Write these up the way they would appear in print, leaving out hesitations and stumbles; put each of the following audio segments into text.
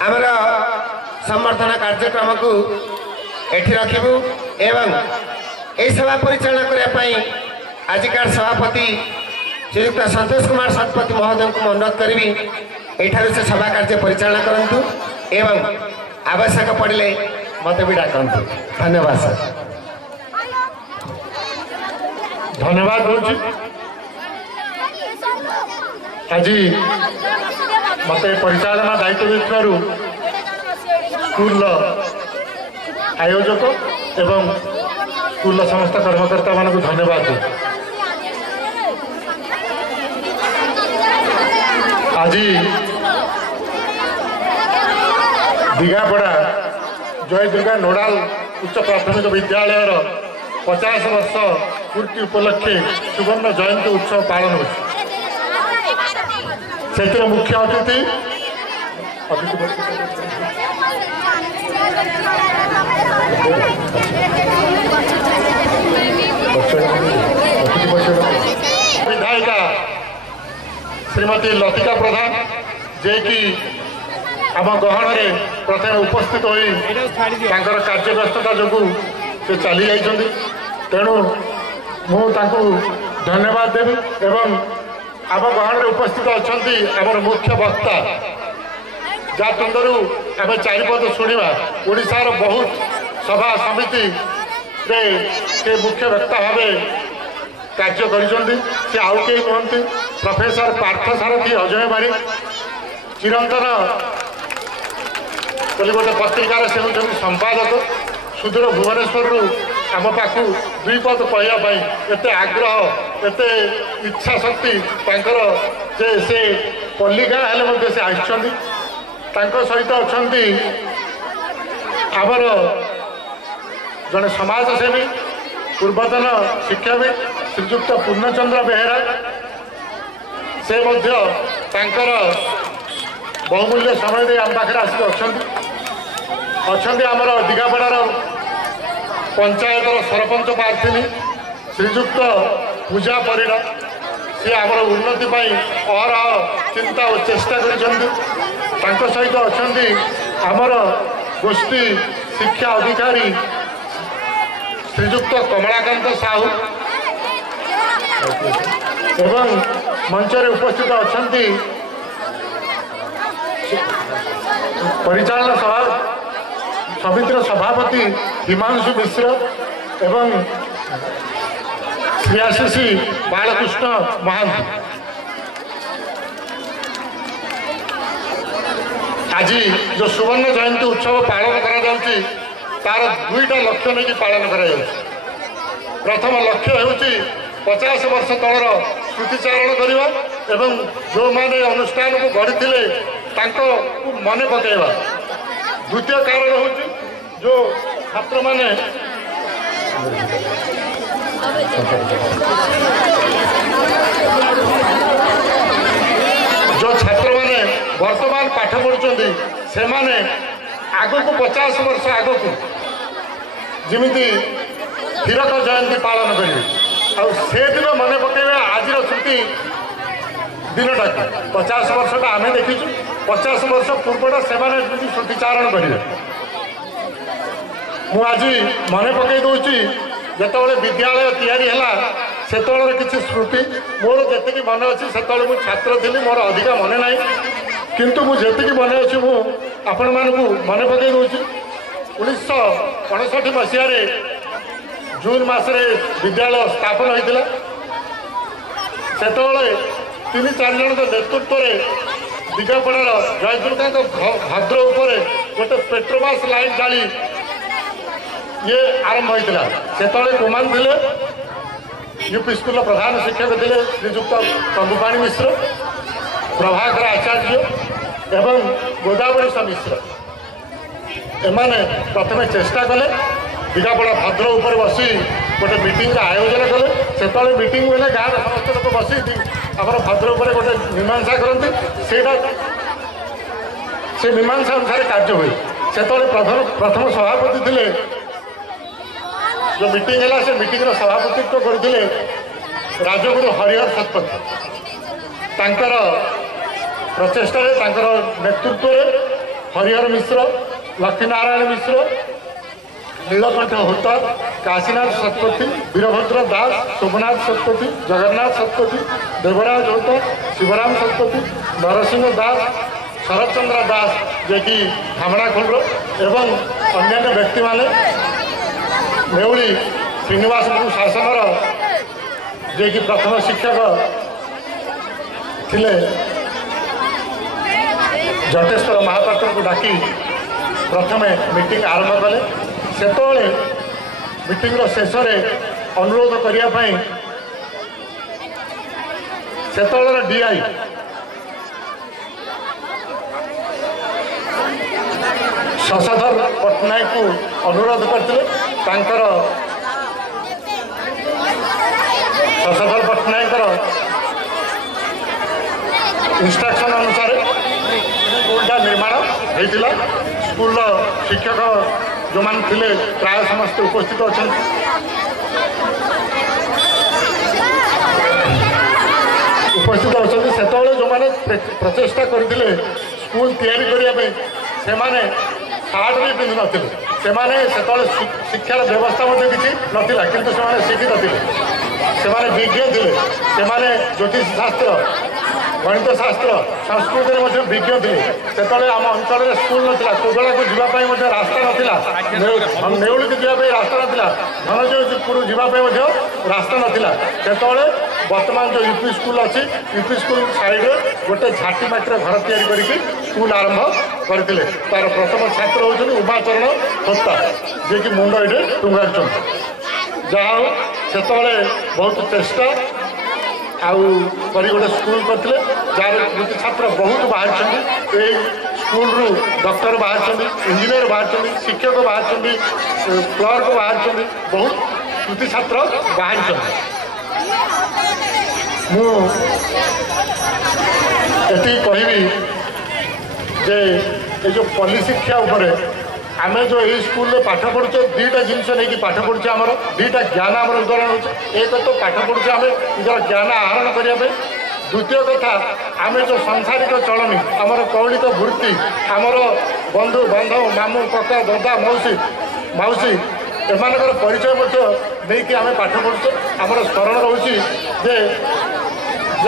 आमर संवर्धन कार्यक्रम को एठी रखिबू एवं यही सभा परिचालना करने आजिकार सभापति श्रीयुक्त संतोष कुमार शतपथी महोदय को अनुरोध करी एठार से सभा कार्य परिचालना करंतु एवं आवश्यक पड़े मत भी डाकतु। धन्यवाद सर। धन्यवाद बोलूँ आज मत परिचालना दायित्व देथिबारु स्कूल आयोजक एवं स्कूल समस्त कर्मकर्ता मान को धन्यवाद दे। आज दिघापड़ा जय दुर्गा नोडाल उच्च प्राथमिक विद्यालय 50 वर्ष पूर्ति उपलक्षे सुवर्ण जयंती उत्सव पालन हो। मुख्य अतिथि विधायिका श्रीमती लतिका प्रधान जे कि आम गहन में प्रथम उपस्थित हो कार्य व्यस्तता जो से चली जाइछन्ति। तेणु मु धन्यवाद देवी एवं आम गहन में उपस्थित अच्छा आम मुख्य वक्ता जहाँ तुंदरू आम चारिपद शुणा ओडिशार बहुत सभा समिति रे से मुख्य वक्ता भाव कार्य करिसेंति। से आउ केही कहते प्रोफेसर पार्थसारथी अजय बारिक चिरंतन बोली गोटे पत्रिकार से होती संपादक सुदूर भुवनेश्वर आम पाखु दुई पद कहवाई एत आग्रह एत इच्छा शक्ति से पल्लिका हेल्ले से आसछन्ति। सहित अच्छा आमर जड़े समाजसेवी पूर्वतन शिक्षाविद श्रीजुक्त पूर्णचंद्र बेहेरा से बहुमूल्य समय दे आम पाखे आसिक अच्छा आमर दिघापड़ार पंचायतर सरपंच प्रार्थी श्रीजुक्त पूजा परिड़ा सी आमर उन्नति अहरह चिंता और चेष्टा कर सहित अच्छा आमर गोष्ठी शिक्षा अधिकारी श्रीजुक्त कमलाकांत साहू एवं मंच उपस्थित अच्छा परिचालन सभा समितिर सभापति हिमांशु मिश्र एवं श्रीआशीषी बालकृष्ण महांती। आज जो सुवर्ण जयंती उत्सव पालन कर तार दुईटा लक्ष्य नहीं पालन कर। प्रथम लक्ष्य हूँ 50 वर्ष तलर स्मृतिचारण करवा एवं जो माने अनुष्ठान को गढ़ी मन पकड़ा। द्वितीय कारण हूँ जो छात्र माने वर्तमान पाठ पढ़ुंट से आग को 50 वर्ष आग को जमीती हीरक जयंती पालन करेंगे से दिन मन पकड़े आज स्मृति दिनटा 50 वर्षटा आम देखीचु 50 वर्ष पूर्वटा से स्मृतिचारण करेंगे। मुझे मन पकई दूसरी जिते विद्यालय तैयारी से किसी स्मृति मोर जी मन अच्छी से मुझे छात्र थी मोर अधिका मन ना किंतु मुझे मन अच्छी आपण मानू मन पकई दूसरी 1959 मसीह जून मसरे विद्यालय स्थापन होता से 3-4 जन नेतृत्व में दिघापड़ार जय दुर्गा भद्र उपर गोटे पेट्रोमास लाइन जाली ये आरंभ होता से कुमान थे यूपी स्कूल प्रधान शिक्षक थे श्रीजुक्त कंबुपाणी मिश्र प्रभाकर आचार्य एवं गोदावरी मिश्र एमाने प्रथम चेष्टा कले दिघापड़ा भद्र उपर बसी गोटे मीटिंग आयोजन कले से मीटिंग बेले गाँव समस्त लोग बसी आम भद्र उपर गोटे मीमांसा करती से मीमांसा अनुसार कार्य हुए से प्रथम सभापति थे जो मीटिंग है से मीटिंग सभापतित्व करते राजगुरु हरिहर शतपथी प्रचेषा नेतृत्व हरिहर मिश्र, लक्ष्मीनारायण मिश्र, नीलकंठ होता, काशीनाथ शतपथी, वीरभद्र दास, शोभनाथ शतपथी, जगन्नाथ शतपथी, देवराज होता, शिवराम शतपथी, नरसिंह दास, शरतचंद्र दास जे कि धामणाखुंड एवं अन्य व्यक्ति माने नेउली श्रीनिवास गुरु शासन जे कि प्रथम शिक्षक थिले जटेश्वर महापात्र को डाकी प्रथमे मीटिंग आरंभ कले। सेतोले मीटिंग शेष अनुरोध करने सेतोलर डीआई शशधर पट्टनायक को अनुरोध करते शशधर पट्टनायक इंस्ट्रक्शन अनुसार स्कूलटा निर्माण होता। स्कूल शिक्षक जो मान थिले प्राय समस्त उपस्थित अच्छा उपस्थित अच्छा से जो मैंने प्रचेषा करते स्कूल तैयारी से माने सार्ट भी पिंधु नथिले से शिक्षार व्यवस्था किसी नाला किंतु से शिक्षित थे विज्ञ थे से ज्योतिष शास्त्र गणित शास्त्र संस्कृत विज्ञ थे से आम अंचल स्कूल नाला कोदड़ा को जावाई रास्ता नाला नेउली को जावाई रास्ता नाला धनजयपुर जावाई रास्ता नाला से बर्तमान जो यूपी स्कूल अच्छी यूपी स्कूल साइड्रे गोटे झाटी माटी घर तैयारी स्कूल आरंभ करते तार प्रथम छात्र होती उमाचरण होता जे कि मुंड ये टुंगार जहाँ से बहुत चेष्टा आउ गोटे स्कूल करते जार कृति छात्र बहुत बाहर स्कूल रू डॉक्टर बाहर इंजीनियर बाहर शिक्षक बाहर क्लर्क बाहर बहुत कृति छात्र बाहर मुझे कहबी जे ये जो पल्ली शिक्षा उपर आम जो ये स्कूल पाठ पढ़ुचे दुईटा जिनस नहीं पाठ पढ़ुचे आमर दुईटा ज्ञान आम उदाहरण होचे एक तो पाठ पढ़ुचे आम निजर ज्ञान आहरण करने द्वितीय कथा आम जो सांसारिक चलनी आमर कौलिक वृत्ति आमर बंधु बांधव मामू कका दादा मौसी मौसी एमानकर परिचय नहीं कि आम पाठ पढ़ुचे आमर स्मरण रोचे जे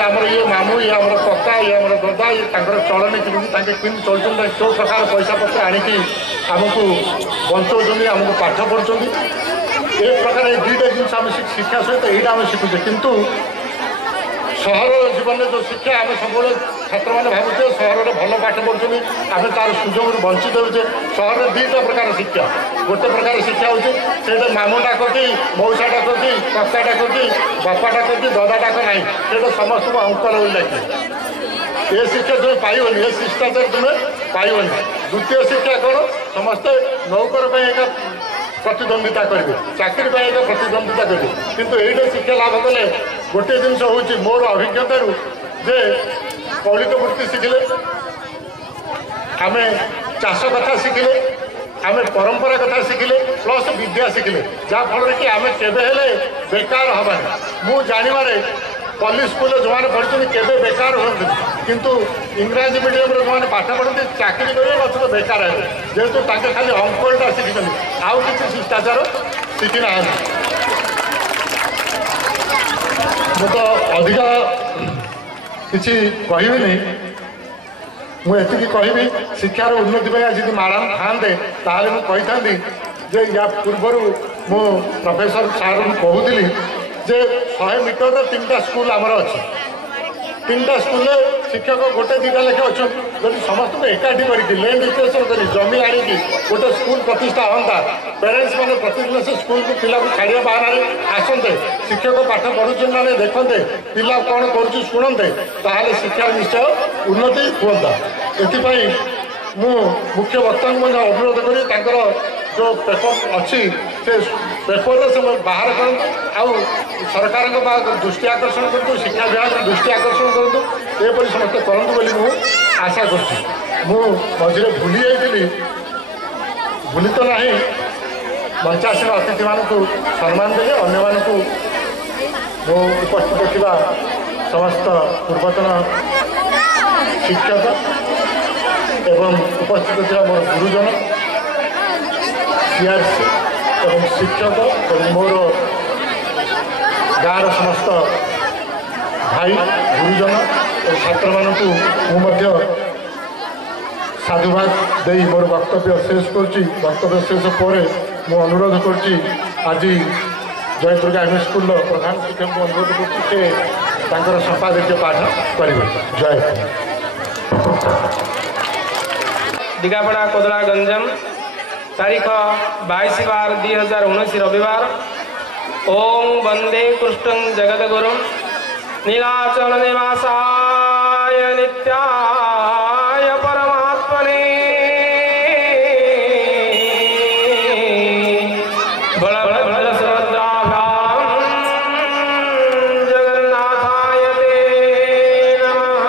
आमर ये मामू ये आमर कका ये आमर दादा ये चलनी कि चलते जो प्रकार पैसा पत्र आणिकी आमको बंचाऊँ आमको पाठ पढ़ुं ए प्रकार ये दुईटा जिन आम शिक्षा सहित यहाँ आम शिखुचे किंतु सहर जीवन में जो शिक्षा आम सब छात्र मैंने भावुचे सहर में भल पाठ पढ़ुं आम तार सुजोग वंचित होचे सहर में दुईटा प्रकार शिक्षा गोटे प्रकार शिक्षा होते मामू डाक कि मौसा डाक कि कका डाक कि बापा डाक कि दादा डाक ना से समस्त को अंकल बोली डाक ये शिक्षा तुम्हें पाइबनी ये शिष्टाचार तुम्हें पाइबनी। द्वितीय शिक्षा कौन समस्ते नौकर एक प्रतिद्वंदिता करेंगे चाकरी एक प्रतिद्वंदिता करेंगे किंतु ये शिक्षा लाभ कले गोटे जिनस हूँ मोर अभिज्ञता जे कौलिक वृत्ति शिखिले आम चाष कथा शिखिले आम परंपरा कथा शिखिले प्लस विद्या शिखिले जहाँफल कि आम केवे बेकार हबानी मु जानवे पल्ली स्कूल जो मैंने पढ़ते केवे बेकार हमें किंतु इंग्राजी मीडियम जो मैंने पाठ पढ़ते चाकरी करेंगे नचेत बेकार है जेहेतु खाली अंकलटा शिखी आउ किसी शिष्टाचार शिखी ना मु तो अधिका किसी कहबी मुझे कहबी शिक्षार उन्नति आज मैडम थाते ताल मुझे कही जे या पूर्वर मु प्रोफेसर सार कहूली जे 100 मीटर 3टा स्कूल आमर अच्छी 3टा स्कूल शिक्षक गोटे 2टा लेखे अच्छा जब समस्त को एकाठी करके लैंड रिक्वेशन कर जमी आणिकी गोटे स्कूल प्रतिष्ठा हाँ पेरेन्ट्स मैंने प्रतिदिन से स्कूल को पिला छाड़ा बाहर आसते शिक्षक पाठ पढ़ुचे ना देखते पिला कौन कर शुणते ताहले शिक्षा निश्चय उन्नति हुआ एपाई मु मुख्य वक्ता को अनुरोध कर जो पेपर अच्छी से पेपर से बाहर करूँ सरकार दृष्टि आकर्षण करूँ शिक्षा विभाग दृष्टि आकर्षण करूँ एपरी समस्त करूँ बोली मुझे आशा कर भूली जाइली भूली तो ना मंचासीन अतिथि मान सम्मान देले अन्य मानू उपस्थित थिबा समस्त पूर्वतन शिक्षक एवं उपस्थित था मोर गुरुजन सीआरसी एवं शिक्षक और मोर गाँव समस्त भाई गुरुजन और छात्र मानू साधुवाद दे मोर वक्तव्य शेष कर वक्तव्य शेष पर मु अनुरोध कर आज जयदुर्गा एम स्कूल प्रधान शिक्षक को अनुरोध कर संपादकीय पाठ करेंगे। जय दिगापड़ा कोदला गंजम तारीख 22/12/2019 रविवार। ओम वंदे कृष्णं जगद्गुरुं नीलाचल निवासाय नित्याय परमात्मने बलभद्र सुभद्राभ्यां जगन्नाथाय ते नमः।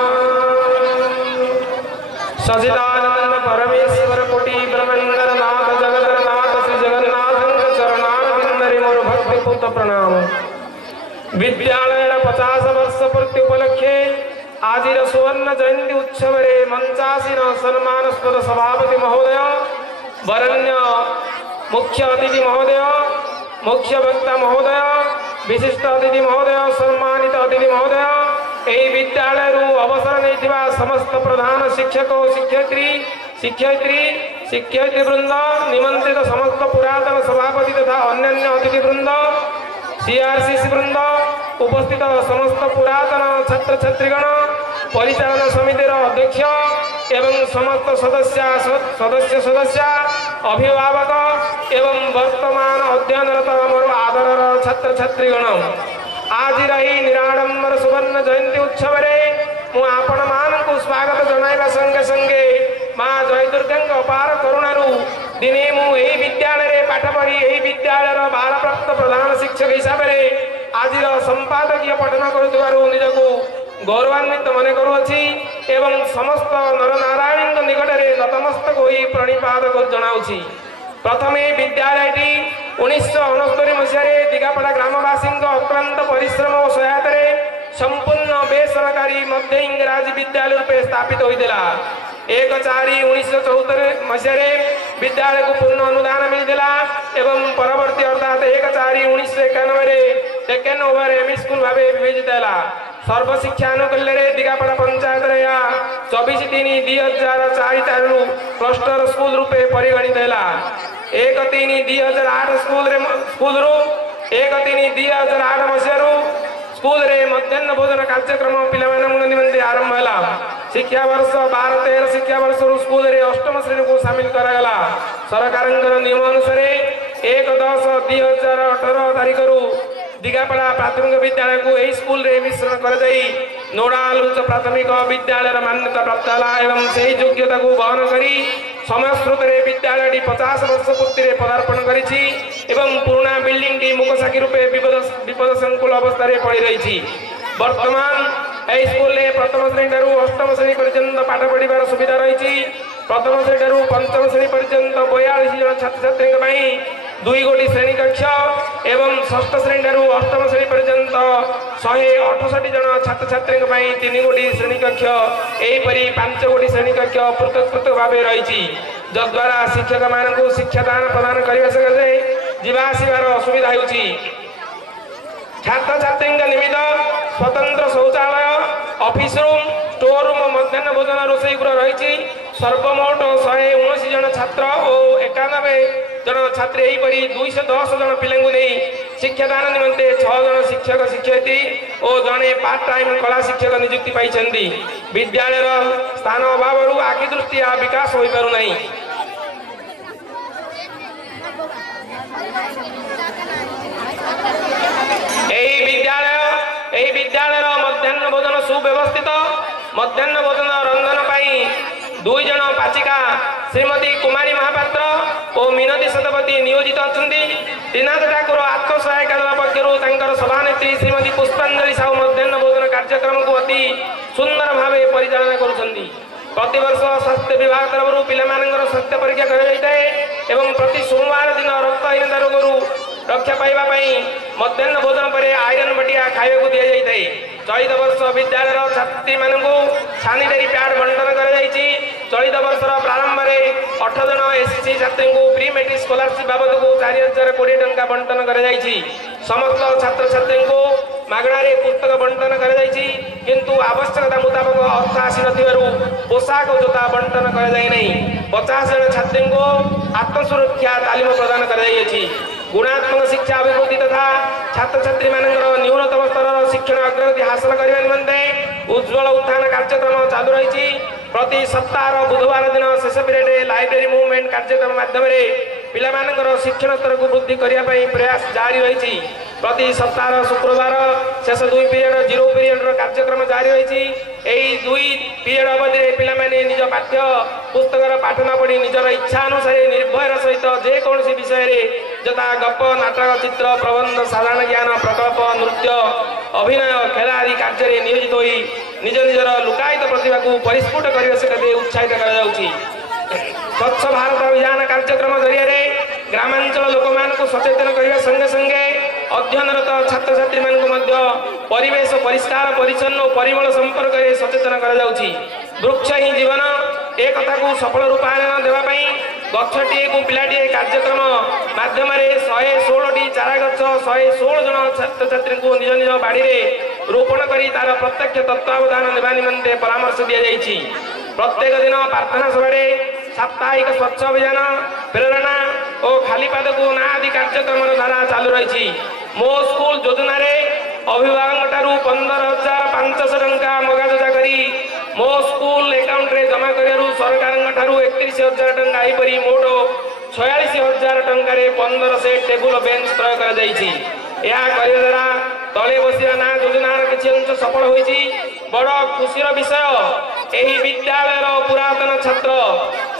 सचिदानंद परमेश्वर कोटि ब्रह्मंडनाथ जगन्नाथ श्री जगन्नाथ चरणारविंदरे मोर भक्तिपूत प्रणाम। विद्यालय 50 वर्ष पूर्ति उपलक्षे आज सुवर्ण जयंती उत्सव मंचासीन सम्मानस्पद सभापति महोदय वरण्य मुख्य अतिथि महोदय मुख्य वक्ता महोदय विशिष्ट अतिथि महोदय सम्मानित अतिथि महोदय यही विद्यालय अवसर नहीं समस्त प्रधान शिक्षक शिक्षयित्री वृंद निमंत्रित समस्त पुरातन सभापति तथा अन्य अतिथि वृंद सीआरसीसी वृंद उपस्थित समस्त पुरातन छात्र छात्रीगण परिचालन समितिर अध्यक्ष एवं समस्त सदस्य अभिभावक एवं वर्तमान अध्ययनरत मोर आदरर छात्र छात्रीगण आज निराडंबर सुवर्ण जयंती उत्सव मु आपण मानकु स्वागत जनाइबा संगे संगे माँ जयदुर्गा अपार करुणारू दिने मु एही विद्यालय पाठ पढ़ी एही विद्यालय भारप्राप्त प्रधान शिक्षक हिसाब से आज संपादकीय पठन करुथिबारु निजकु गौरवान्वित मन करुअछि एवं समस्त नरनारायण निकट में नतमस्तक होई प्रणिपात जनाउछि। प्रथमे विद्यालयटी 1969 मसीह दिगापड़ा ग्रामवासी अक्लांत परिश्रम और सहायता संपूर्ण बेसरकारी मध्य इंग्राजी विद्यालय रूपे स्थापित होता। 1/4/1974 मसीह विद्यालय को पूर्ण अनुदान मिलता एवं परवर्ती अर्थात 1/4/1991 टेकन ओवर एम स्कूल भाव विभाजित है। सर्वशिक्षा अनुकूल्य दिगापड़ा पंचायत 24/3/2004 क्लस्टर स्कूल रूपे परिगणित है। 1/3/2008 स्कूल 1/3/2008 मसीह स्कूल रे मध्याह्न भोजन कार्यक्रम पिलामान निमंते आरंभ है। शिक्षा वर्ष 12-13 शिक्षा वर्ष स्कूल रे अष्टम श्रेणी को शामिल करागला। सरकार नियम अनुसार 1/10/2018 तारीख दिगापड़ा प्राथमिक विद्यालय को यही स्कूल रे मिश्रण कर नोडाल उच्च प्राथमिक विद्यालय मान्यता प्राप्त है एवं से योग्यता को वहन करी समय स्रोत विद्यालय 50 वर्ष पूर्ति पदार्पण करी पुराना बिल्डिंग टी मुकसाखी रूपे विपद संकुल अवस्था पड़ी रही। वर्तमान यही स्कूल प्रथम श्रेणी अष्टम श्रेणी पर्यंत पाठ पढ़ार सुविधा रही। प्रथम श्रेणी पंचम श्रेणी पर्यंत 42 जन छात्र छात्री 2 गोटी श्रेणी कक्ष एवं षष्ठ श्रेणी अष्टम श्रेणी पर्यंत 168 जन छात्र छात्री 3 गोटी श्रेणी कक्ष यहीपरी 5 गोटी श्रेणी कक्ष पृथक पृथक भाव रही जद्वारा शिक्षक मानक शिक्षादान प्रदान करने सकाशे जीवासबार असुविधा होती। छात्र छात्री निमित्त स्वतंत्र शौचालय ऑफिस रूम स्टोर रूम मध्याह्न भोजन रोषई गृह रही। सर्वमोट 179 जन छात्र और 91 जन छात्री यहीपरी 210 जन पिला शिक्षादान निमंते 6 जन शिक्षक शिक्षयित्री और जड़े पार्ट टाइम कला शिक्षक नियुक्ति पाई। विद्यालय स्थान अभाव आखि दृष्टिया विकास हो पारना। विद्यालय मध्याह्न भोजन सुव्यवस्थित मध्याह्न भोजन रंजन 2 जन पाचिका श्रीमती कुमारी महापात्र और मिनती शतपथी नियोजित अच्छा। त्रिनाथ ठाकुर आत्मसहायक दल पक्ष सभानेत्री श्रीमती पुष्पांजलि साहू मध्याह्न भोजन कार्यक्रम को अति सुंदर भाव परिचालन कर। प्रतिवर्ष स्वास्थ्य विभाग तरफ पिला स्वास्थ्य परीक्षा कर प्रति सोमवार दिन रक्तहीनता रोग रक्षा पाइबा मध्याह्न भोजन पर आयरन बटिया खाइबा दि जाए। चलित वर्ष विद्यालय छात्री मानू सानिटारी पैड बंटन कर चलित वर्षर प्रारंभ में 8 जन एससी छात्री को प्री मेट्रिक स्कॉलरशिप बाबद को 4020 टंका बंटन कर समस्त छात्र छात्री को मागणारे पुस्तक बंटन कर किंतु आवश्यकता मुताबक अर्थ आसी पोशाक जोता बंटन कर 50 जन छात्री को आत्मसुरक्षा तालीम प्रदान कर गुणात्मक शिक्षा अभिवृद्धि तथा छात्र छात्री मानकर न्यूनतम स्तर शिक्षण अग्रगति हासिल करने निमंते उज्ज्वल उत्थान कार्यक्रम चालू रही। प्रति सप्ताह बुधवार दिन शेष पीरियड लाइब्रेरी मूवमेंट कार्यक्रम माध्यम पिलामानଙ୍କର शिक्षण स्तर को वृद्धि करने प्रयास जारी रही। प्रति सप्ताह शुक्रवार शेष 2 पीरियड 0 पीरियड कार्यक्रम जारी रही। यही 2 पीरियड अवधि पिलामाने निज पाठ्य पुस्तकर पाठ न पढ़ी निजर इच्छा अनुसार निर्भयर सहित जेकोसी विषय जता गप नाटक चित्र प्रबंध साधारण ज्ञान प्रकल्प नृत्य अभिनय खेल आदि कार्य नियोजित होई निज निजर लुकायित प्रतिभा को परिस्फुट करने सकाशे उत्साहित कर स्वच्छ भारत अभियान कार्यक्रम जरिए ग्रामांचल लोक मानक सचेतन करने संगे संगे अध्ययनरत छात्र छात्री मानक परिवेश परिष्कार परिच्छन्न और परिमल संपर्क में सचेतन कर वृक्ष ही जीवन एक कथा को सफल रूपायन देवाई गछटे को पिलाटे कार्यक्रम माध्यम 116टी चारा गछ 116 जन छात्र छात्री को निज निज बाड़ी में रोपण कर तार प्रत्यक्ष तत्वावधान देवा निमंते परामर्श दि जाइए। प्रत्येक दिन प्रार्थना सभा साप्ताहिक स्वच्छ अभियान प्रेरणा और खाली पाद को ना आदि कार्यक्रम द्वारा चालू रही। मो स्कूल योजना अभिभावक 15,500 टंका मगाजा करी मो स्कूल अकाउंट रे जमा करू सरकार 31,000 टंका यहीपरी मोट 46,000 टंका 15 सेट टेबुल बेंच क्रय कर द्वारा तले बसिया ना योजनार किसी अंश सफल होती। बड़ खुशीर विषय यही विद्यालय पुरातन छात्र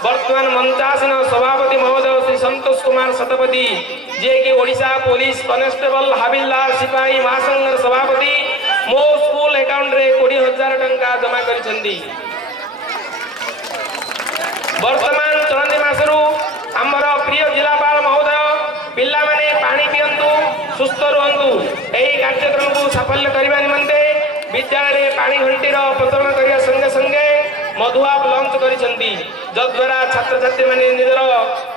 वर्तमान मंचासीन सभापति महोदय श्री संतोष कुमार शतपथी जे कि ओडिशा पुलिस कनेस्टेबल हाबिलदार सिपाही महासंघर सभापति मो स्कूल अकाउंट रे 20,000 टंका जमा करिसेंदी। वर्तमान चलती मासरू आमर प्रिय जिलापाल महोदय पिला माने पानी पियंतु सुस्थ रुहंतु यही कार्यक्रम को सफल करने निमंते विद्यालय पानी घंटीर प्रचलन करने संगे संगे मधुआप लंच करिसेंती जद्वारा छात्र छात्री माने निजर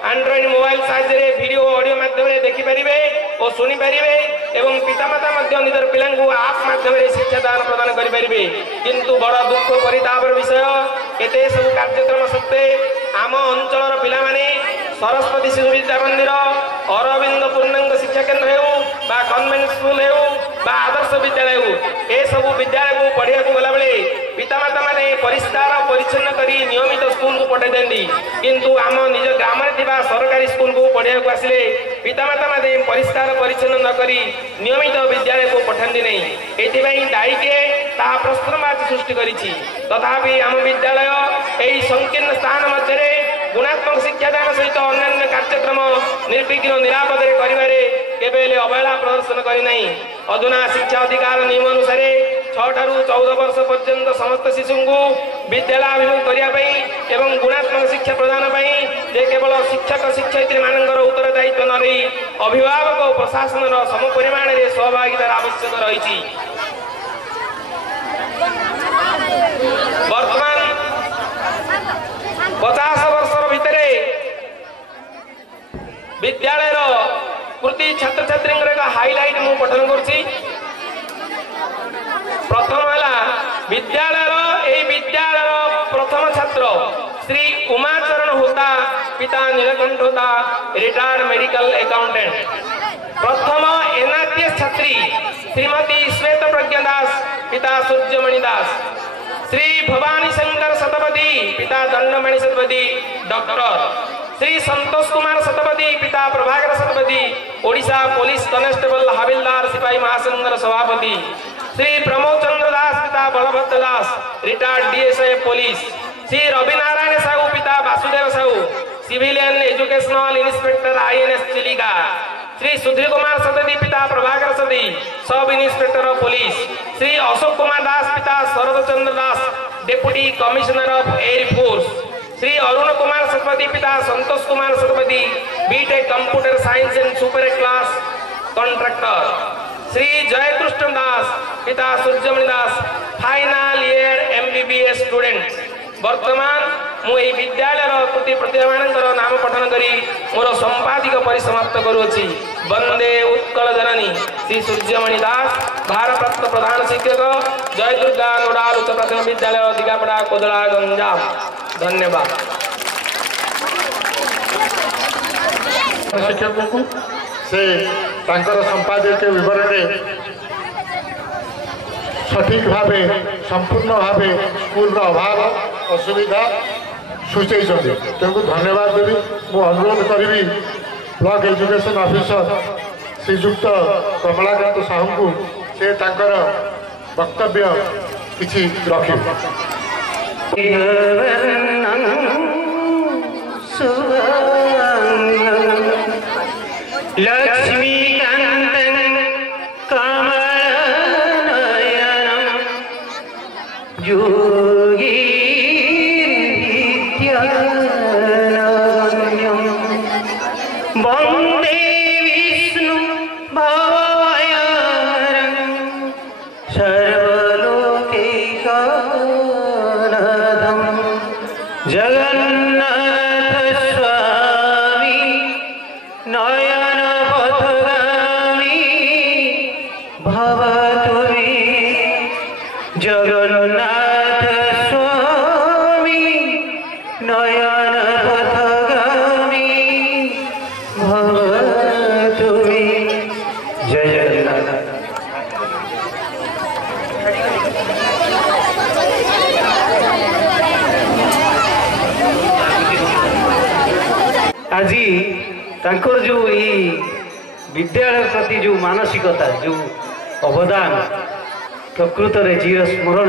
एंड्रॉइड मोबाइल साहाय्य वीडियो ऑडियो माध्यम देखि पारिबे और सुनी पारिबे एवं पितामाता मध्य निजर पिलांकु आप माध्यम शिक्षा दान प्रदान करि पारिबे। किंतु बड़ दुख परितापर विषय एते सब कार्यक्रम सत्ते आम अंचलर पिला माने सरस्वती शिशु विद्या मंदिर अरविंद पूर्णांग शिक्षा केन्द्र हेउ बा कन्वेंट स्कूल हेउ बा आदर्श विद्यालय हेउ ए सब विद्यालय को पढ़िया को गला बेले पितामाता माने परिष्कार परिच्छन्न करी नियमित स्कूल को पठाई देंदी। किंतु आम निज ग्राम में सरकारी स्कूल को पढ़िया को आसिले पितामाता माने परिष्कार परिच्छन्न न करी नियमित विद्यालय को पठाती नहीं। एथिपाई दायी किए ताहा प्रश्नवाची सृष्टि करिछि। तथापि आम विद्यालय यही संकीर्ण स्थान मध्य गुणात्मक शिक्षादान सहित अन्य कार्यक्रम निर्विघ्न निरापद करिबारे केबेले अवहेला प्रदर्शन करिनाई। अधुना शिक्षा अधिकार नियम अनुसार 6 ठारू 14 वर्ष पर्यंत समस्त शिशु को विद्यालय अभिमुख करने एवं गुणात्मक शिक्षा प्रदान जे केवल शिक्षक शिक्षयित्री मानकर उत्तरदायित्व न रही अभिभावक और प्रशासन सम परिमाण में सहभागितार आवश्यक रही। वर्तमान 50 वर्ष भितर विद्यालय प्रति छात्र छात्री एक हाइलाइट मु पठन करुच्ची। प्रथम है विद्यालय प्रथम छात्र श्री उमाचरण होता पिता नीलकंठ होता रिटायर्ड मेडिकल अकाउंटेंट। प्रथम एनआरटीएस छात्री श्रीमती श्वेत प्रज्ञा दास पिता सूर्यमणि दास। श्री भवानी शंकर शतपथी पिता दंडमणि शतपथी डॉक्टर। श्री संतोष कुमार शतपथी पिता प्रभाकर शतपथी ओडिशा पुलिस कनेस्टेबल हाबिलदार सिपाही महासंघर सभापति। श्री प्रमोद चंद्र दास पिता Balabhadra Das retired DSI police. Shri Rabinarayan Sahu पिता Basudev Sahu civilian educational inspector INS Chilika. Shri Sudhir Kumar Satapathy पिता Prabhakar Sati sub inspector police. Shri Ashok Kumar Das पिता Sarat Chandra Das deputy commissioner of air force. Shri Arun Kumar Satapathy पिता संतोष Kumar Satapathy BTech computer science and super class contractor Shri Jayakrishna Das पिता Suryamani Das final year MBBS student वर्तमान मुझे विद्यालय कृति प्रतिभा नाम पठन करी मोर संपादिक परिसमाप्त करुच्ची वंदे उत्कल जननी श्री सूर्यमणि दास भारप्राप्त प्रधान शिक्षक जय दुर्गा नोडाल उच्च प्राथमिक विद्यालय दिगापड़ा कोदला गंजाम। धन्यवाद। शिक्षक को से संपादक विवरण सठिक भाव संपूर्ण भाव स्कूल अभाव असुविधा सूचय तेणु धन्यवाद देवी मु अनुरोध करी ब्लॉक एजुकेशन ऑफिसर श्रीजुक्त कमलाकांत साहू को से तांकर वक्तव्य किछि रखिब। लक्ष्मीकान्तं कमलनयनं योगीन्द्रगम्यं वन्दे विष्णु भवभयहरं सर्वलोकैकनाथं जगन्नाथ स्वामी नयन पथगामी भवतु मे जगन्नाथ स्वामी नयन पथगामी भवतु मे जय जगन्नाथ। आज तांकर जो ये विद्यालय प्रति जो मानसिकता जो अवदान प्रकृत में चिरस्मरण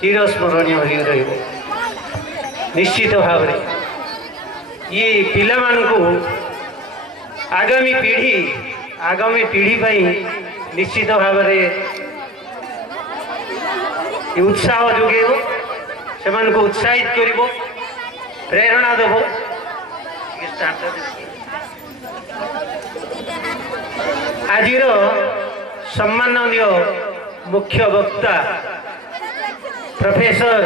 चिरस्मरणीय निश्चित भाव ये पिला को आगामी पीढ़ी पर निश्चित भाव उत्साह जोगेब से उत्साहित कर प्रेरणा देव। आज सम्माननीय मुख्य वक्ता प्रोफेसर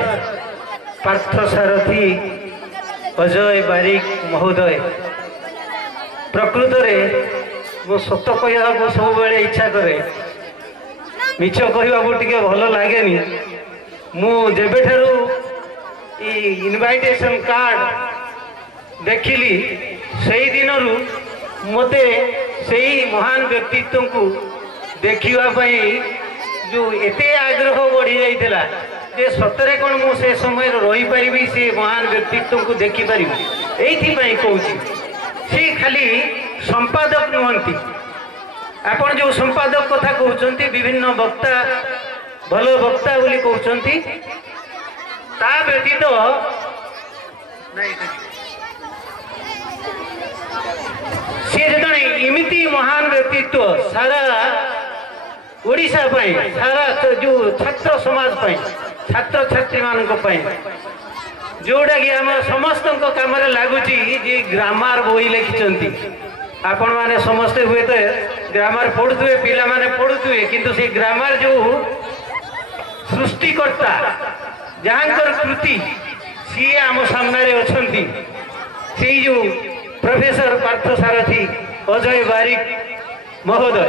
पार्थसारथी अजय बारिक महोदय प्रकृत में मो सत कह सब इच्छा करे मिछ कहवा भल लगे मु जेबे ठारू इनविटेशन कार्ड देखिली से दिन मते से महान व्यक्तित्व को देखापी जो एते आग्रह बढ़ी जाइला जे सतरे कौन मु से समय रही पारि से महान व्यक्तित्व को देखिपारि ये कहूँ सी खाली संपादक नुहति आपण जो संपादक कथा कहते विभिन्न वक्ता भल वक्ता बोली कहते ता व्यतीत सी जड़े इमिति महान व्यक्तित्व सारा ओडिशा सारा जो छात्र समाज छात्र छात्री मान जोटा कि आम समस्त कम लगुच ग्रामर बही लिखिं आपण मैंने समस्ते हुए तो ग्रामर पढ़ुए पिला माने पढ़ुए किंतु से ग्रामर जो सृष्टिकर्ता जहाँकर कृति सी आम सामने अच्छा से जो प्रोफेसर पार्थसारथी अजय बारिक महोदय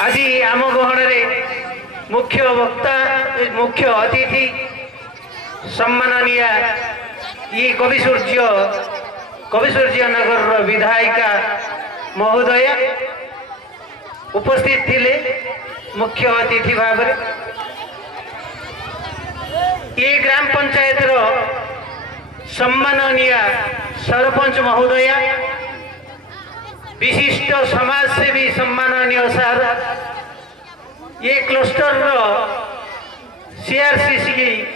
आज आम गहन मुख्य वक्ता मुख्य अतिथि सम्माननीय ये कविसूर्य नगर विधायिका महोदय उपस्थित थिले मुख्य अतिथि भाव ये ग्राम पंचायत सम्माननीय सरपंच महोदय विशिष्ट समाजसेवी सम्माननीय सर ये क्लस्टर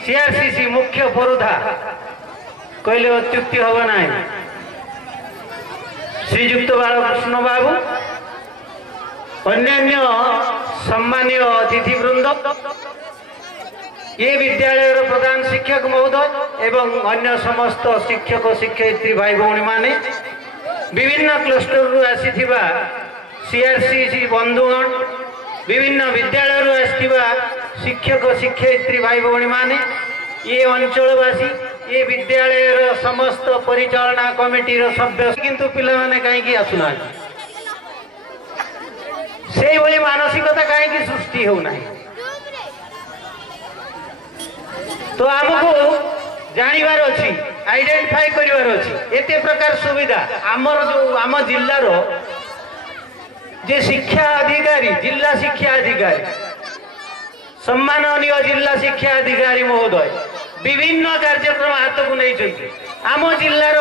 सीआरसीसी मुख्य पुरोधा कहले अत्युक्ति हम ना श्रीजुक्त बालकृष्ण बाबू अन्यान्य सम्मानीय अतिथिवृंद ये विद्यालय प्रधान शिक्षक महोदय एवं अन्य समस्त शिक्षक शिक्षयित्री भाई भौणी माने विभिन्न क्लस्टर आसीथिबा सीआरसी बंधुगण विभिन्न विद्यालय आसीथिबा शिक्षक शिक्षयित्री भाई भौणी माने ये अंचलवासी ये विद्यालय समस्त परिचालना कमिटी सभ्य किंतु पिला माने कहीं आसुना से भली मानसिकता कहीं सृष्टि होना तो आमको जानिबार अच्छी आइडेंटिफाई करिवार अच्छी एते प्रकार सुविधा आमर जो आम जिल्लार जे शिक्षा अधिकारी जिला शिक्षा अधिकारी सम्माननीय जिला शिक्षा अधिकारी महोदय विभिन्न कार्यक्रम हाथ को नहीं आम जिल्लार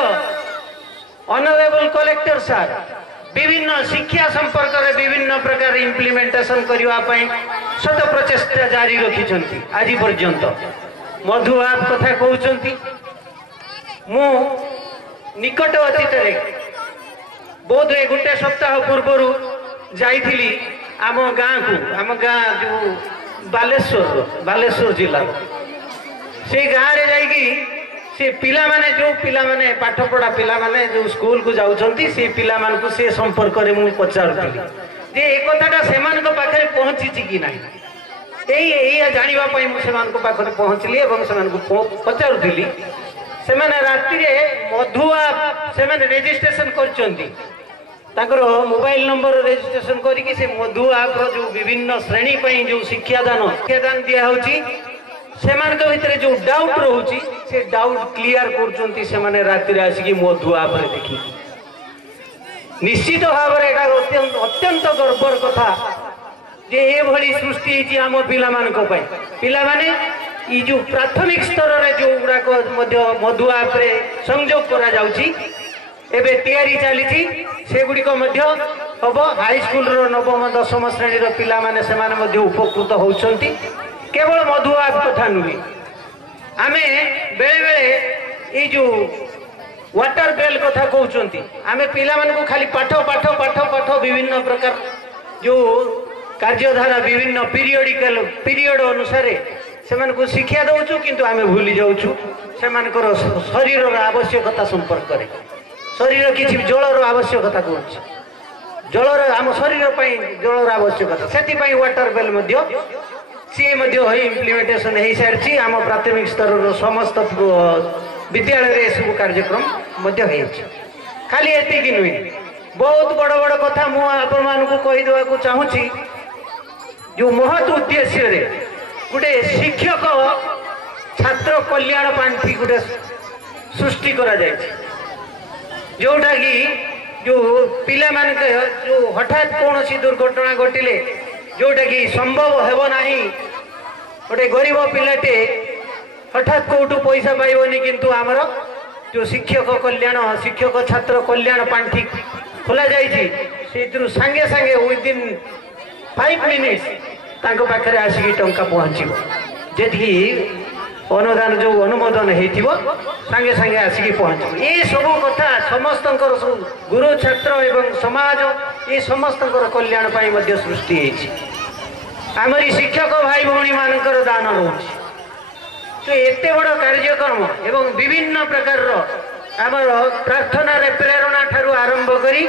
ऑनरेबल कलेक्टर सार विभिन्न शिक्षा संपर्क में विभिन्न प्रकार इम्प्लीमेंटेशन करने शत प्रचेष्टा जारी रखिंट आज पर्यंत मधु आप कथा कहते मु निकट अतीत बोध हुए गोटे सप्ताह पूर्व जाइली आम गाँ को आम गाँ जो बालेश्वर जिला से गाँव में जाइकी से पिला माने जो पिला माने पाठ पढ़ा पिला माने जो स्कूल को जाउछंती से पिला मान को से संपर्क रे मु पचारुथि जे ए कथाटा सेमान को पाखरे पहुंची छि कि नाही एई जानिबा पई मु सेमान को पाखरे पहुंचली एवं सेमान को पचारुथि सेमाने रात्रि रे मधुआ सेमाने रजिस्ट्रेशन करचंती ताकर मोबाइल नंबर रजिस्ट्रेशन करिकि से मधुआ जो विभिन्न श्रेणी पई जो शिक्षादान दिया होची सेमान भितर जो डाउट रोची से डाउट क्लियर करचंती सेमाने रात्रि आसिकी मधु आपरे देखि निश्चित भाव में अत्यंत गर्वर कथा जे ए भली सृष्टि होती आम पिला पिला माने ई जो प्राथमिक स्तर रे जो गुड़ाक मधु आपरे संयोग करा जाउची एबे तैयारी चली से गुड़िक हम हाईस्कल नवम दशम श्रेणी पिला माने सेमाने मध्य उपकृत होउछंती केवल मधु आप कथा नुहे आमे बेले बेले ये जो वाटर बेल कथा कहते आमे पिला मान को खाली पाठ पाठ पाठ पाठ विभिन्न प्रकार जो कार्यधारा विभिन्न पीरियड अनुसार से को शिक्षा दौचु किंतु आमे भूली जाऊँ से शरीर आवश्यकता संपर्क में शरीर किसी जलर आवश्यकता कौन जलर आम शरीर जलर आवश्यकता से वाटर बेल सी इम्प्लीमेंटेशन हो सारी आम प्राथमिक स्तर समस्त विद्यालय सब कार्यक्रम खाली एति नुहे बहुत बड़ बड़ कथा मुझे कहीदेवा चाहूँगी जो महत उद्देश्य रे गोटे शिक्षक छात्र कल्याण पांठी गोटे सृष्टि करा जोटा कि जो पिला मान जो हठात कौन सी दुर्घटना घटिले जोटा कि संभव हेब नाही गोटे गरीब पिलाटे हठात कौटू पैसा पाइबनी किंतु आमर जो शिक्षक कल्याण शिक्षक छात्र कल्याण पांठी खोला जाइए से सांगे सांगे विदिन 5 मिनिट्स तांको पाखरे आसिकी टंका पहुँचो जी अनुदान जो अनुमोदन हो सांगे सांगे आसिकी पहुँच ये सब कथा समस्त गुरु छात्र एवं समाज ये समस्त कल्याण पाई सृष्टि आमरी शिक्षक भाई भौणी मानकर दान रोचे तो एते बड़ कार्यक्रम एवं विभिन्न प्रकार आमर प्रार्थना रे प्रेरणा ठारू आरंभ करी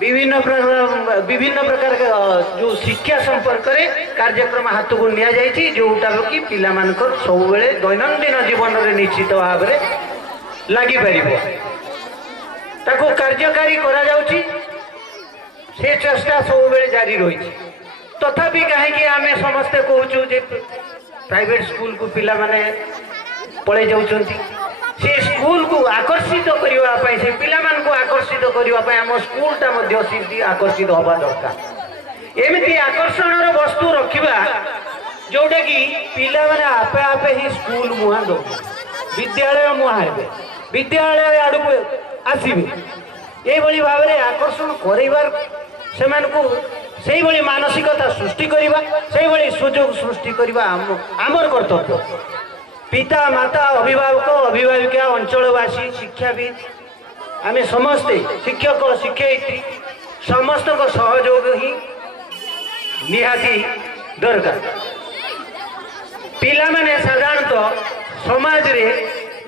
विभिन्न प्रकार जो शिक्षा संपर्क रे कार्यक्रम हाथ को निया जाइछि जोटा कि पिला मानकर सब बेले दैनंदिन जीवन रे निश्चित भाव में लागि परिबो ताको कार्यकारी करा जाउछि से चेष्टा सब बेले जारी रही तथापि कहीं आमे समस्ते कहूँ जे प्राइवेट स्कूल को पिला माने पड़े जाउछंती से स्कूल को आकर्षित करने से पिला मान को आकर्षित करने आम स्कूलटा आकर्षित हवा दरकार एमती आकर्षण वस्तु रखा जोटा कि पिला माने आपे आपे ही स्कूल मुहां दो विद्यालय मुहां हे विद्यालय आड़ को आसबे ये भाव में आकर्षण कर से मानसिकता सृष्टि करवा से सुजोग सृष्टि करवा आमर कर्तव्य पिता माता अभिभावक अभिभाविका अंचलवासी शिक्षाविद आमे समस्ते शिक्षक शिक्षयित्री समस्त सहयोग ही निहाती दरकार पिला माने साधारणतः समाज रे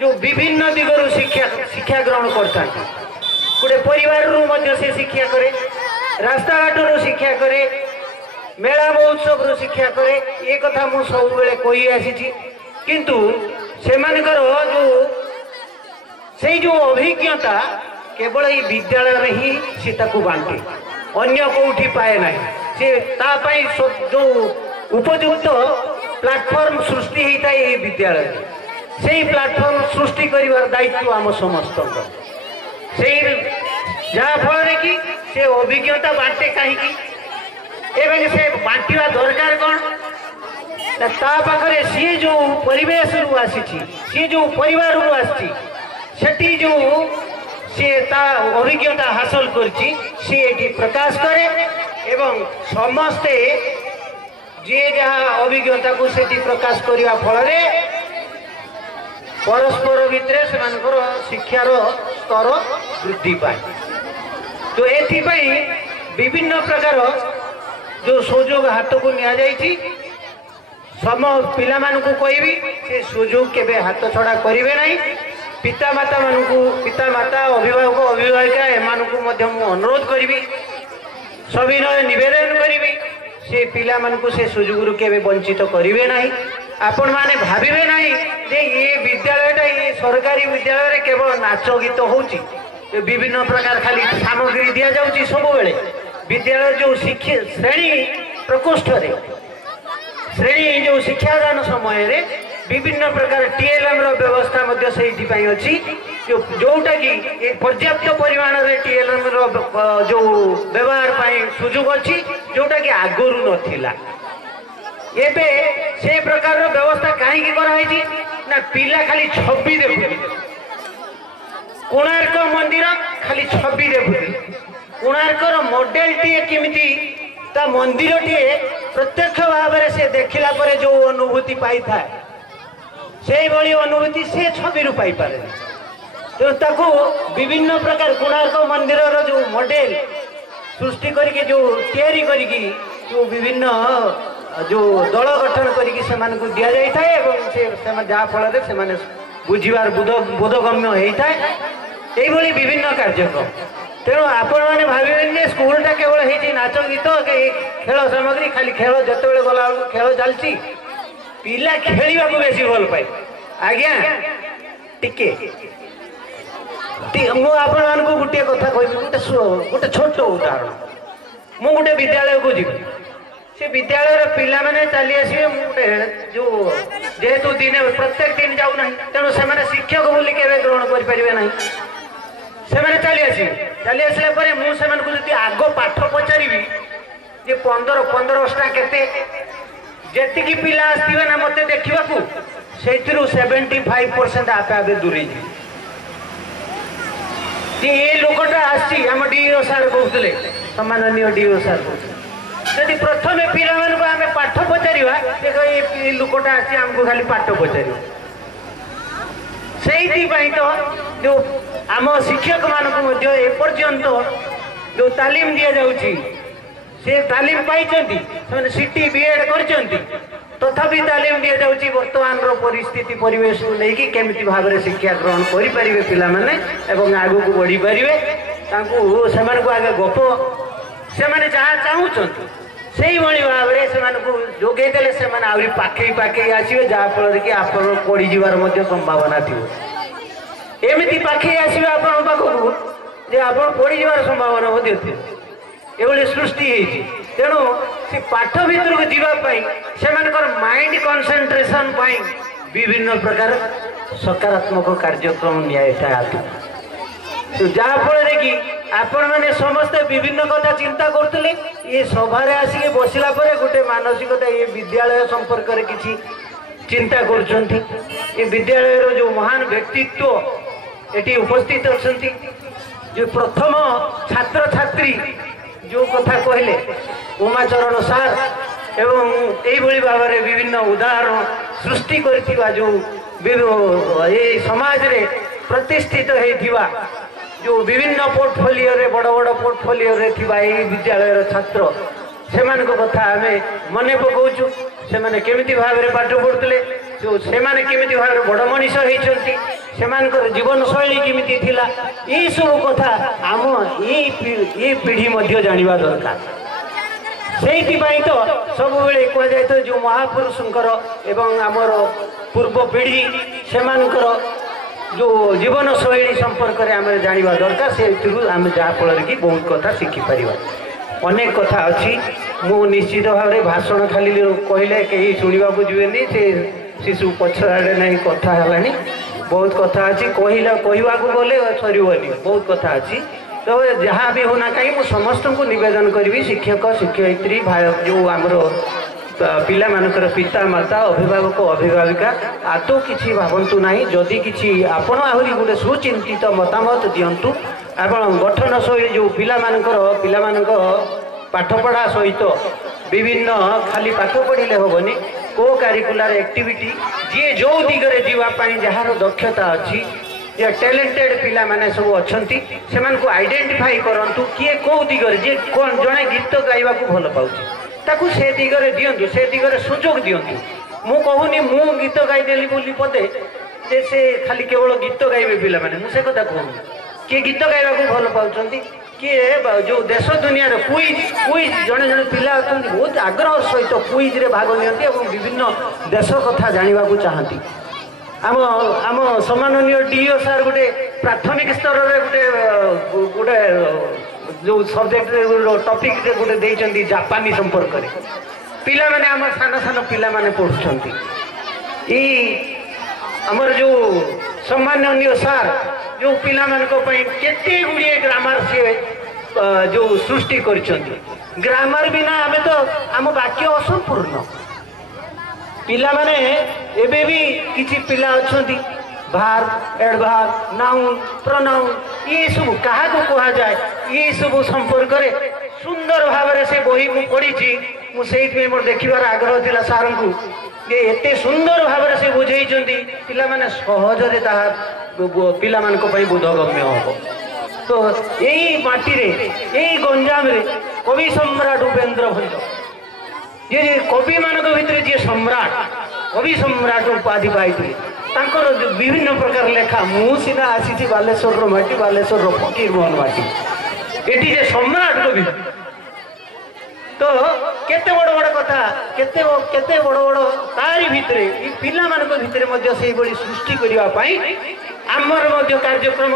जो विभिन्न दिगरु शिक्षा ग्रहण करता गोटे परिवार से शिक्षा करे रास्ता घाटर शिक्षा करे मेला महोत्सव शिक्षा करे ये कथा मु सब बेले कही आसी किंतु सेमानकर जो अभिज्ञता केवल ये विद्यालय ही सी बांटे अन्य कौटी पाए ना से जो उपयुक्त प्लाटफर्म सृष्टि होता है ये विद्यालय से प्लाटफर्म सृष्टि कर दायित्व आम समस्त से जहाँफल कि से अभिज्ञता बांटे कहीं से बांटा दरकार कौन पाखे सी जो परिवेश रु आसी सी जो परिवार रु आसी जो सी अभिज्ञता हासिल कर प्रकाश करे एवं समस्ते जी जहाँ अभिज्ञता को से प्रकाश करने फल परस्पर भितर से शिक्षार स्तर वृद्धि पाए तो एथिपाई विभिन्न प्रकार जो सुजोग हाथ को नि सम पिला मानू कहबी से सुजोग केबे हाथ छड़ा करेंगे ना पिता माता अभिभावक अभिभाविका एम अनुरोध करी सविनय निवेदन करी से पिला मानू से सुजोग केबे वंचित करेंगे ना आपण माने भाविबे नहीं जे ये विद्यालयटा ये सरकारी विद्यालय केवल नाच गीत होउची विभिन्न प्रकार खाली सामग्री दिया जाउची सब बेले विद्यालय जो शिक्षा श्रेणी प्रकोष्ठ रे श्रेणी जो शिक्षादान समय रे विभिन्न प्रकार टीएलएम रो व्यवस्था मध्य सेठी पई अछि जोटा कि एक पर्याप्त परिमाण रे टीएलएम रो जो व्यवहार पई सुযোগ अछि जोटा कि आगरु नथिला एबे से प्रकार व्यवस्था कहीं कराई ना पिला खाली छवि देखुली कोणार्क मंदिर खाली छवि देखुली कोणार्कर मॉडल टीए किमिति ता मंदिर टीए प्रत्यक्ष भाव में से देखला परे जो अनुभूति पाई था से बड़ी अनुभूति से छवि रु पाई पारे तो ताको विभिन्न प्रकार कोणार्क मंदिर रो जो मॉडल सृष्टि करके जो तैयारी करके जो विभिन्न जो दल गठन करके दि जाए जहाँ फल से बुझार बोधगम्य होता है यही विभिन्न कार्यक्रम तेणु आपण मैंने भावे स्कूलटा केवल है नाच गीत खेल सामग्री खाली खेल जिते गला खेल चलती पिला खेलवा को बेसी भल पाए आज्ञा टिके आपण मानक गोटे कथा कह गोटे छोट उदाहरण मु गोटे विद्यालय को जी से विद्यालय पिला माने चली आसवे जो जेहेतु दिन प्रत्येक दिन जाऊ ना तेणु से शिक्षक बोली के ग्रहण करें ना से चली आसला मुझे आग पाठ पचारि जे 15-15टा केते जेतिकी पिला आसथिबे ना मते देखिबाकू सेथिरु 75% आपे आपे दूरी ये लोकटा आसी हम डीओ सार कहते सम्माननीय डीओ सार यदि प्रथम पिला मानक आम पाठ पचारा ये लोकटा आसी आमको खाली पाठ पचार से तो जो आम शिक्षक मानक एपर्यंत जो तालीम दि जाऊँगी से तालीम पाई सीटी बीएड कर तथापि तालीम दि जाऊँगी वर्तमान परिस्थिति परिवेश को लेकिन केमिति भाव में शिक्षा ग्रहण करें पिला माने एवं आगू को बढ़ी पारे से आगे गप से जहाँ चाहूँ से भाव में जोगेदेले से पाखे पाखे आसवे जहाँफल कि आप पड़ जावार संभावना थी एमती पाखे आसवे आपण पाखक आप पड़ जावार संभावना ये सृष्टि तेणु से पाठ भीतर को जीवाई से माइंड कंसंट्रेशन विभिन्न प्रकार सकारात्मक कार्यक्रम निया तो जहाँफल कि आपण मैंने समस्ते विभिन्न कथा चिंता करते ये सभार आसिक बसला गोटे मानसिकता ये विद्यालय संपर्क में किसी चिंता कर विद्यालय जो महान व्यक्तित्व ये उपस्थित अच्छा जो प्रथम छात्र छात्री जो कथा कहले उमाचरण सार एवं यही भाव में विभिन्न उदाहरण सृष्टि कर जो ये समाज रे प्रतिष्ठित होता जो विभिन्न पोर्टफोलियो रे बड़ बड़ पोर्टफोलियो रे थिबा ए विद्यालय छात्र से कथा आम मन पकाऊँ से केमिति भाव में पाठ पढ़ुते जो से केमिति भाव में बड़ मनीष होती सेमानकर जीवन शैली केमिति थिला ई सब कथा आम ई पीढ़ी मध्य जानिबा दरकार सेइथिपाई तो सब बेले कह जाय तो जो महापुरुषंकर एवं आमर पूर्व पीढ़ी सेमानकर जो जीवन शैली संपर्क में आम जानिबा दरकार से आम जहाँ फल कि बहुत कथा शिखि पारिबा अनेक कथा अच्छी मु निश्चित भाव में भाषण खाली कहले कहीं शुणा जीवेनि से शिशु पछाड़े ना कथा है बहुत कथा अच्छी कहवा गले सरबनी बहुत कथा अच्छी तो जहाँ भी होना कहीं मुझ समस्त को निवेदन करी शिक्षक शिक्षयित्री भाई जो आमर पिला मानकर पिता माता अभिभावक अभिभाविका आदौ किसी भावतु ना जदि किसी आपण आहरी गोटे सुचिंतित मतामत दिंतु आपण गठन शैली जो पिला पाठपढ़ा सहित विभिन्न खाली पाठ पढ़ले हेनी को कारिकुलर एक्टिविटी जी जो दिगरे जीवाई जार दक्षता अच्छी ये टैलेंटेड पिला माने सब अच्छा से आइडेंटिफाई करूँ किए कौ दिगरे जी कौन जड़े गीत गाइबा भल पाऊँ ताकू से दिगरे दिंतु से दिगरे सुजोग दिंतु मु कहूनी मु गीत गाईदेली बोली पदे जे से खाली केवल गीत गाइबे पिला माने मुझे कथा कहूनी किए गीत गाइबा भल पाउछंती किए जो देश दुनिया क्विज क्विज जड़े जड़े पिला अच्छा बहुत आग्रह सहित क्विज रे भाग नियंती और विभिन्न देश कथा जानवा चाहती आम आम सम्माननीय डीओ सार गोटे प्राथमिक स्तर में गोटे जो सब्जेक्ट टॉपिक गोटे देइचंती जापानी संपर्क में पिला माने आम सान सान पिला माने पढ़ुछंती ई हमर जो सम्माननीय सार जो पिला मानक पई केते गुड़िए ग्रामर से जो सृष्टि करिसंती ग्रामर बिना आमे तो आम वाक्य असंपूर्ण पिला माने एबे भी किछि पिला अछंती भार एडभार नाउन प्रोनाउन ये सब कहा को कहा जाए ये सब संपर्क रे सुंदर भाव से बही मु पढ़ी मुझे मोर देखिबार आग्रह थिला सार को एते सुंदर भाव से बुझेइचंती पिला माने सहजरे ताहा पिला मानक पई बोधगम्य हो तो यही माटी रे यही गंजाम रे कवि सम्राट उपेंद्र भंज ये कवि मानक भितर जी सम्राट कवि सम्राट उपाधि पाई विभिन्न प्रकार लेखा मु सीना आसी बालेश्वर माटी बालेश्वर फकीर मोहन माटी एटी जे सम्राट कवि तो केते बड़ बड़ कथा केते बड़ बड़ तारी भितरे पिला मानक भितरे मध्य सेही बड़ी सृष्टि करिवा पाई आमर मध्य कार्यक्रम